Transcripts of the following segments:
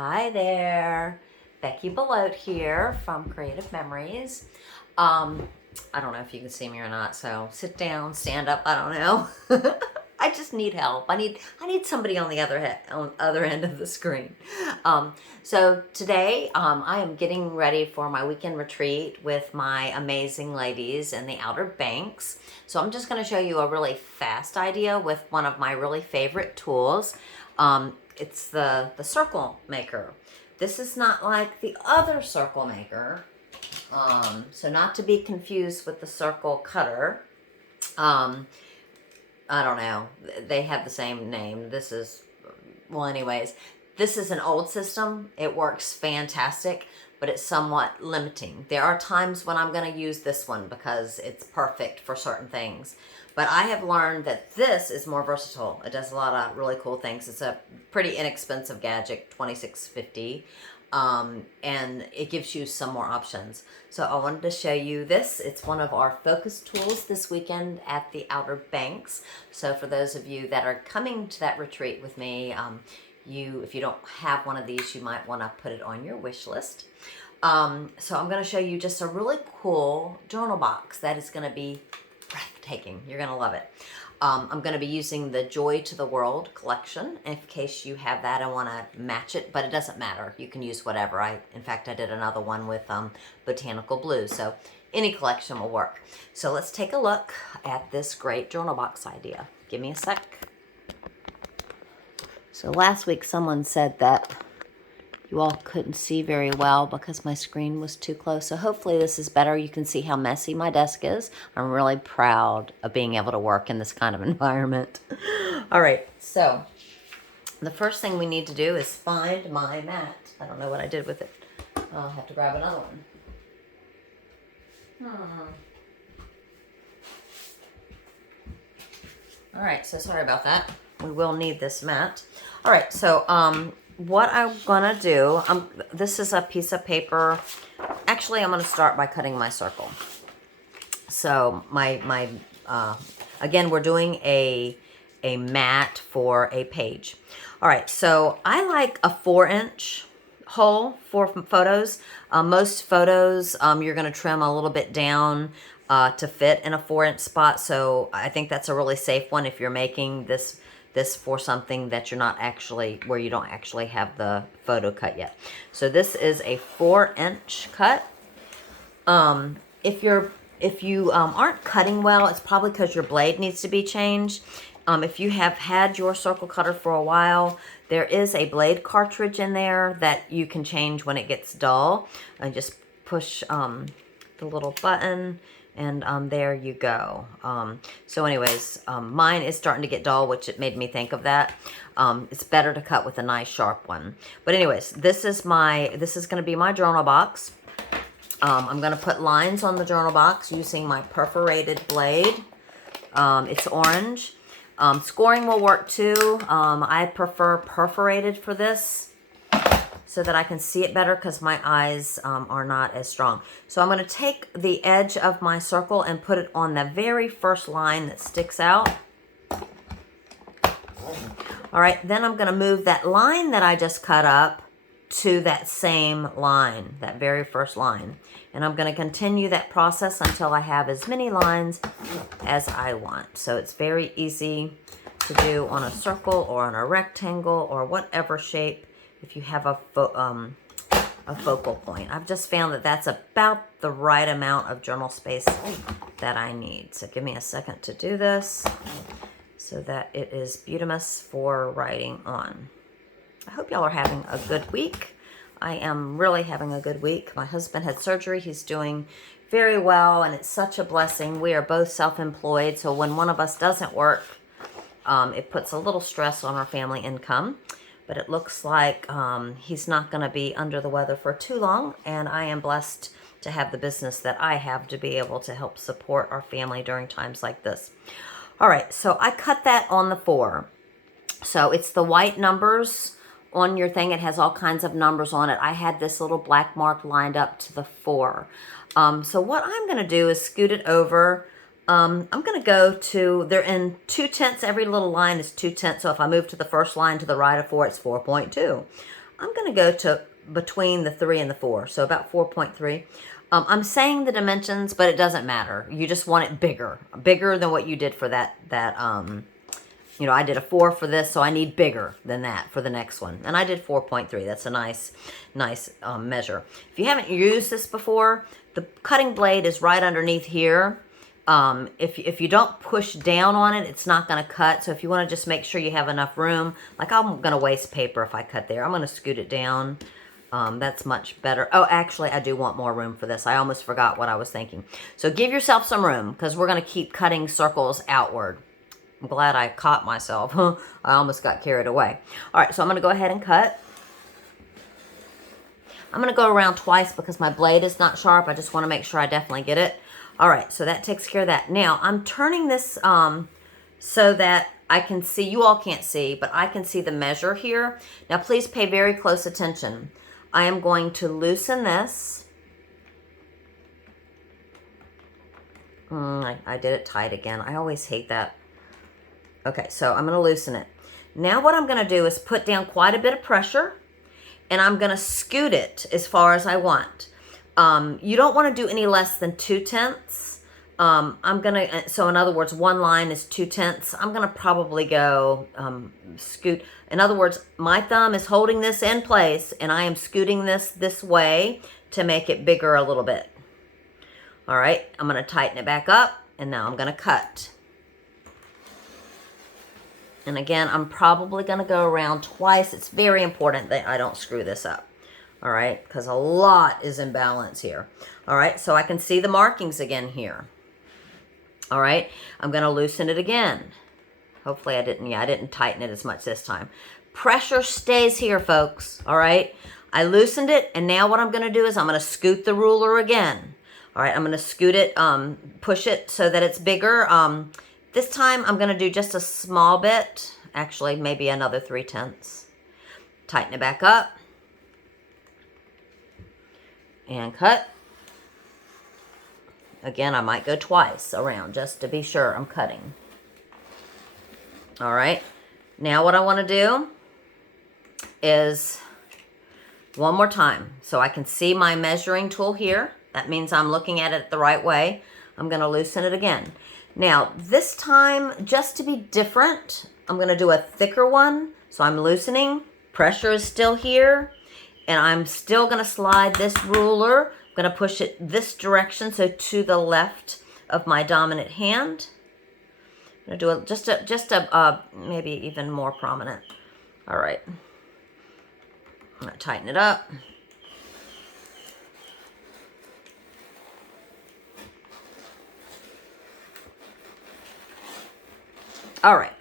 Hi there, Beckie Belote here from Creative Memories. I don't know if you can see me or not, so sit down, stand up, I don't know. I just need help. I need somebody on the other end of the screen. So today I am getting ready for my weekend retreat with my amazing ladies in the Outer Banks. So I'm just going to show you a really fast idea with one of my really favorite tools. It's the circle maker. This is not like the other circle maker. So not to be confused with the circle cutter. I don't know. They have the same name. This is, well, anyways, this is an old system. It works fantastic, but it's somewhat limiting. There are times when I'm going to use this one because it's perfect for certain things. But I have learned that this is more versatile. It does a lot of really cool things. It's a pretty inexpensive gadget, $26.50. And it gives you some more options. So I wanted to show you this. It's one of our focus tools this weekend at the Outer Banks. So for those of you that are coming to that retreat with me, if you don't have one of these, you might want to put it on your wish list. So I'm going to show you just a really cool journal box that is going to be breathtaking. You're going to love it. I'm going to be using the Joy to the World collection in case you have that and want to match it, but it doesn't matter. You can use whatever. In fact, I did another one with botanical blue, so any collection will work. So let's take a look at this great journal box idea. Give me a sec. So last week someone said that you all couldn't see very well because my screen was too close. So hopefully this is better. You can see how messy my desk is. I'm really proud of being able to work in this kind of environment. All right, so the first thing we need to do is find my mat. I don't know what I did with it. I'll have to grab another one. All right, so sorry about that. We will need this mat. All right, so what I'm gonna do, this is a piece of paper. Actually, I'm gonna start by cutting my circle. So again, we're doing a mat for a page. All right, so I like a 4-inch hole for photos. Most photos, you're gonna trim a little bit down to fit in a 4-inch spot. So I think that's a really safe one if you're making this for something that you're not actually, where you don't actually have the photo cut yet. So this is a 4-inch cut. If you aren't cutting well, it's probably because your blade needs to be changed. If you have had your circle cutter for a while, there is a blade cartridge in there that you can change when it gets dull. And just push the little button, and there you go. So anyways, mine is starting to get dull, which it made me think of that. It's better to cut with a nice sharp one. But anyways, this is going to be my journal box. I'm going to put lines on the journal box using my perforated blade. It's orange. Scoring will work too. I prefer perforated for this, so that I can see it better because my eyes are not as strong. So I'm going to take the edge of my circle and put it on the very first line that sticks out. All right, then I'm going to move that line that I just cut up to that same line, that very first line. And I'm going to continue that process until I have as many lines as I want. So it's very easy to do on a circle or on a rectangle or whatever shape. If you have a focal point. I've just found that that's about the right amount of journal space that I need. So give me a second to do this so that it is beautimous for writing on. I hope y'all are having a good week. I am really having a good week. My husband had surgery. He's doing very well, and it's such a blessing. We are both self-employed, so when one of us doesn't work, it puts a little stress on our family income. But it looks like he's not going to be under the weather for too long, and I am blessed to have the business that I have to be able to help support our family during times like this. All right, so I cut that on the 4. So it's the white numbers on your thing. It has all kinds of numbers on it. I had this little black mark lined up to the 4. So what I'm going to do is scoot it over. I'm going to go to, they're in 2/10. Every little line is 2/10. So if I move to the first line to the right of 4, it's 4.2. I'm going to go to between the 3 and the 4, so about 4.3. I'm saying the dimensions, but it doesn't matter. You just want it bigger than what you did for that you know, I did a 4 for this, so I need bigger than that for the next one. And I did 4.3. That's a nice measure. If you haven't used this before, the cutting blade is right underneath here. If you don't push down on it, it's not going to cut. So if you want to just make sure you have enough room, like I'm going to waste paper if I cut there. I'm going to scoot it down. That's much better. Oh, actually, I do want more room for this. I almost forgot what I was thinking. So give yourself some room because we're going to keep cutting circles outward. I'm glad I caught myself. I almost got carried away. All right, so I'm going to go ahead and cut. I'm going to go around twice because my blade is not sharp. I just want to make sure I definitely get it. All right, so that takes care of that. Now, I'm turning this so that I can see, you all can't see, but I can see the measure here. Now, please pay very close attention. I am going to loosen this. I did it tight again. I always hate that. Okay, so I'm going to loosen it. Now what I'm going to do is put down quite a bit of pressure, and I'm going to scoot it as far as I want. You don't want to do any less than 2/10. So in other words, one line is 2/10. I'm going to probably go scoot. In other words, my thumb is holding this in place, and I am scooting this way to make it bigger a little bit. All right, I'm going to tighten it back up, and now I'm going to cut. And again, I'm probably going to go around twice. It's very important that I don't screw this up. All right, because a lot is in balance here. All right, so I can see the markings again here. All right, I'm going to loosen it again. Hopefully I didn't tighten it as much this time. Pressure stays here, folks. All right, I loosened it, and now what I'm going to do is I'm going to scoot the ruler again. All right, I'm going to scoot it, push it so that it's bigger. This time I'm going to do just a small bit, actually maybe another 3/10. Tighten it back up and cut. Again, I might go twice around just to be sure I'm cutting. All right, now what I want to do is one more time so I can see my measuring tool here. That means I'm looking at it the right way. I'm going to loosen it again. Now, this time, just to be different, I'm going to do a thicker one. So I'm loosening. Pressure is still here. And I'm still going to slide this ruler. I'm going to push it this direction, so to the left of my dominant hand. I'm going to do just a maybe even more prominent. All right. I'm going to tighten it up. All right,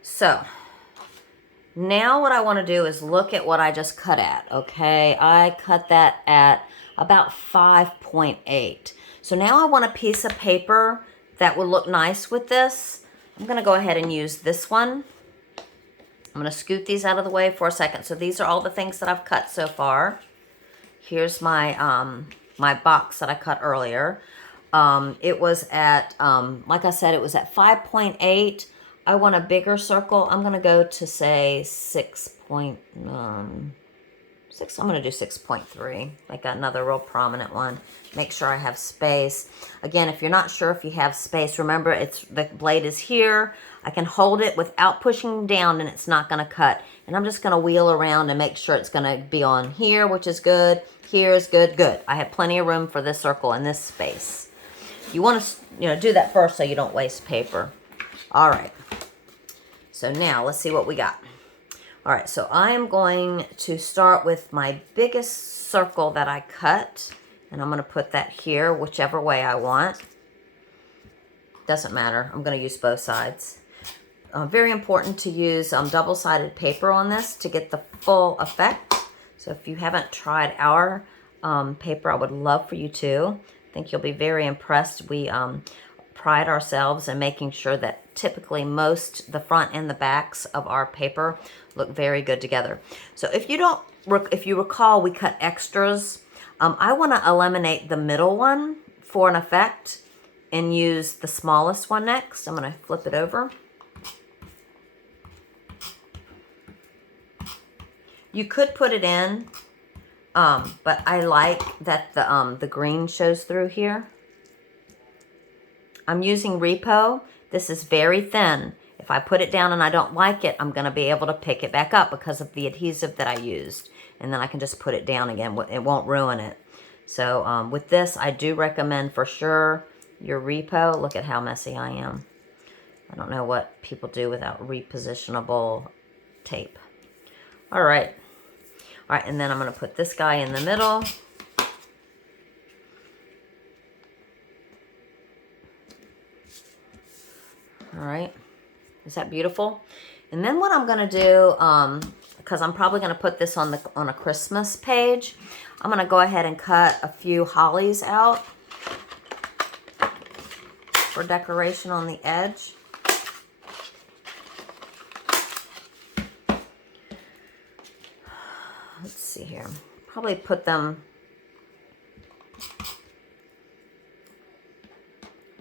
so now what I want to do is look at what I just cut at, okay? I cut that at about 5.8. So now I want a piece of paper that would look nice with this. I'm going to go ahead and use this one. I'm going to scoot these out of the way for a second. So these are all the things that I've cut so far. Here's my, my box that I cut earlier. It was at, like I said, it was at 5.8. I want a bigger circle. I'm going to go to say 6. I'm going to do 6.3. Like another real prominent one. Make sure I have space. Again, if you're not sure if you have space, remember the blade is here. I can hold it without pushing down and it's not going to cut. And I'm just going to wheel around and make sure it's going to be on here, which is good. Here is good. Good. I have plenty of room for this circle and this space. You want to, do that first so you don't waste paper. All right. So now let's see what we got. All right. So I am going to start with my biggest circle that I cut, and I'm going to put that here, whichever way I want. Doesn't matter. I'm going to use both sides. Very important to use double-sided paper on this to get the full effect. So if you haven't tried our paper, I would love for you to. I think you'll be very impressed. We pride ourselves in making sure that typically the front and the backs of our paper look very good together. So if you recall, we cut extras. I want to eliminate the middle one for an effect and use the smallest one next. I'm going to flip it over. You could put it in, but I like that the green shows through here. I'm using Repo. This is very thin. If I put it down and I don't like it, I'm going to be able to pick it back up because of the adhesive that I used. And then I can just put it down again. It won't ruin it. So with this, I do recommend for sure your Repo. Look at how messy I am. I don't know what people do without repositionable tape. All right. All right, and then I'm going to put this guy in the middle. All right. Is that beautiful? And then what I'm going to do, because I'm probably going to put this on a Christmas page, I'm going to go ahead and cut a few hollies out for decoration on the edge. Let's see here. Probably put them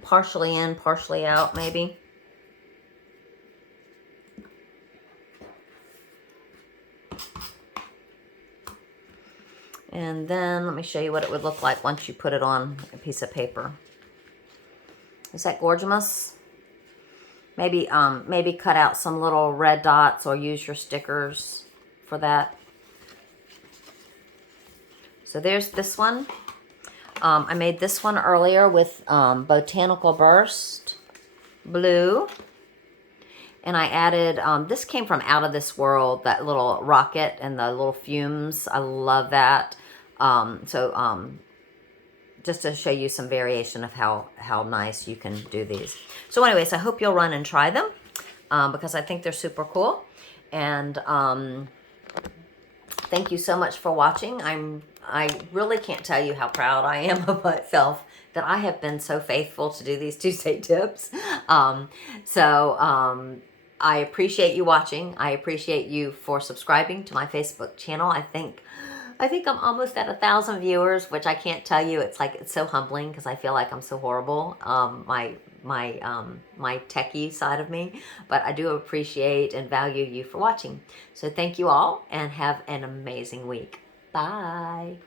partially in, partially out, maybe. And then let me show you what it would look like once you put it on a piece of paper. Is that gorgeous? Maybe maybe cut out some little red dots or use your stickers for that. So there's this one. I made this one earlier with Botanical Burst Blue. And I added, this came from Out of This World, that little rocket and the little fumes. I love that. Just to show you some variation of how nice you can do these. So anyways, I hope you'll run and try them because I think they're super cool. And thank you so much for watching. I really can't tell you how proud I am of myself that I have been so faithful to do these Tuesday tips. I appreciate you watching. I appreciate you for subscribing to my Facebook channel. I think I'm almost at 1,000 viewers, which I can't tell you. It's so humbling because I feel like I'm so horrible. My techie side of me, but I do appreciate and value you for watching. So thank you all and have an amazing week. Bye.